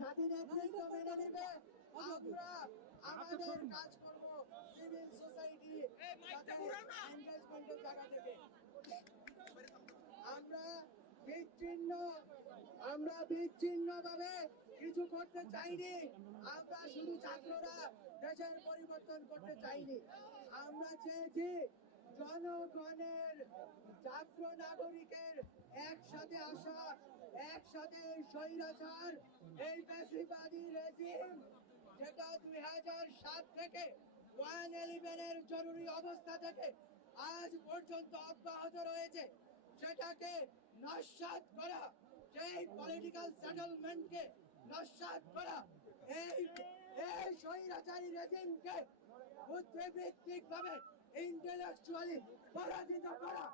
জাতি নেতৃত্ব মেনে নেবে, আমরা আমাদের কাজকর্ম সিভিল সোসাইটি এনগেজমেন্টের জায়গা থেকে আমরা বিচ্ছিন্ন ভাবে কিছু করতে চাইনি। আমরা শুধু ছাত্ররা দেশের পরিবর্তন করতে চাইনি, আমরা চেয়েছি জনগণের, ছাত্র নাগরিকের একসাথে আসা, একসাথে স্বৈরাচার এই ফ্যাসিবাদী রেজিম যেটা 2007 থেকে 111 জরুরি অবস্থা থেকে আজ পর্যন্ত অব্যাহত রয়েছে, সেটাকে নস্যাৎ করা, সেই পলিটিক্যাল সেটেলমেন্টকে নস্যাৎ করা, এই স্বৈরাচারী রেজিমকে বুদ্ধিবৃত্তিক ভাবে ইন্টেলেকচুয়ালি পরাজিত করা,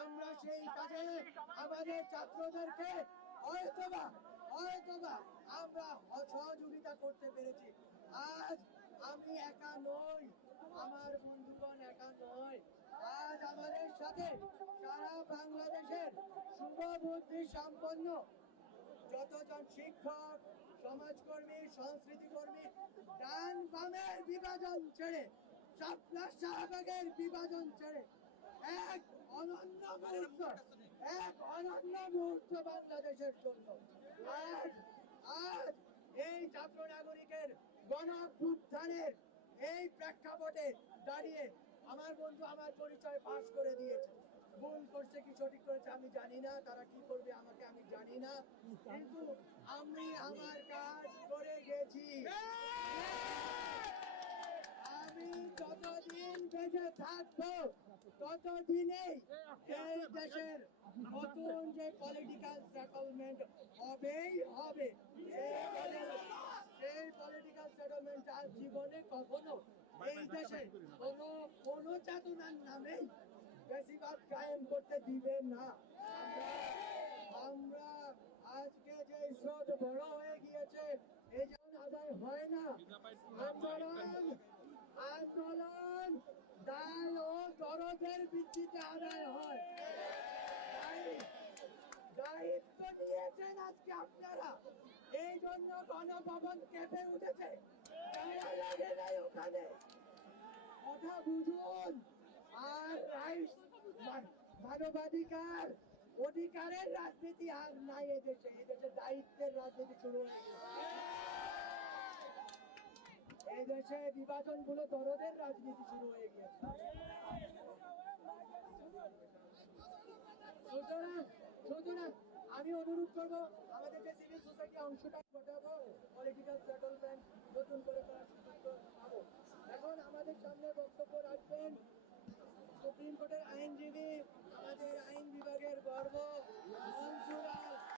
আমরা সেই কাজে আমাদের ছাত্রদেরকে হয়তোবা আমরা সহযোগিতা করতে পেরেছি। আজ আমি একা নই, আমার বন্ধুগণ একা নয়, আজ আমাদের সাথে সারা বাংলাদেশের শুভবুদ্ধি সম্পন্ন যতজন শিক্ষক, সমাজকর্মী, সংস্কৃতি কর্মী, ডান বামের বিভাজন ছেড়ে, শাহবাগের বিভাজন ছেড়ে এক অনন্য মুহূর্ত বাংলাদেশের জন্য আজ এই ছাত্র নাগরিকের গণঅভ্যুত্থানের এই প্রেক্ষাপটে দাঁড়িয়ে আমার বন্ধু আমার পরিচয় ফাঁস করে দিয়েছে। ভুল করছে কি সঠিক করেছে আমি জানি না, তারা কি করবে আমাকে আমি জানি না, কিন্তু আমি আমার কাজ করে গেছি। আমি যতদিন বেঁচে থাকবো ততদিনেই এই দেশের নতুন যে পলিটিক্যাল সেটেলমেন্ট হবেই হবে, সেই পলিটিক্যাল সেটেলমেন্ট আর জীবনে কখনো এই দেশে কোনো চেতনার নামেই বেশিরভাগ কায়েম করতে দিবে না। আমরা আজকে যে স্রোত বড় হয়ে গিয়েছে, এই যেমন আদায় হয় না, আন্দোলন দায় ও দরদের ভিত্তিতে আদায় হয়। দায়িত্ব নিয়েছেন আজকে আপনারা, এই জন্য গণভবন কেঁপে উঠেছে। ওখানে কথা বুঝুন, আর মানবাধিকার অধিকারের রাজনীতি আর নাই এদেশে, এদেশে দায়িত্বের রাজনীতি শুরু হয়ে গেছে। এই দেশে বিভাজন গুলো দরদের রাজনীতি শুরু হয়ে গিয়েছে। সুতরাং আমি অনুরোধ করবো আমাদের যে সিভিল সোসাইটি অংশটা ঘটাবো, পলিটিক্যাল সেটেলমেন্ট নতুন করে করার সুযোগ পাবো। এখন আমাদের সামনে বক্তব্য রাখবেন সুপ্রিম কোর্টের আইনজীবী, আমাদের আইন বিভাগের গর্ব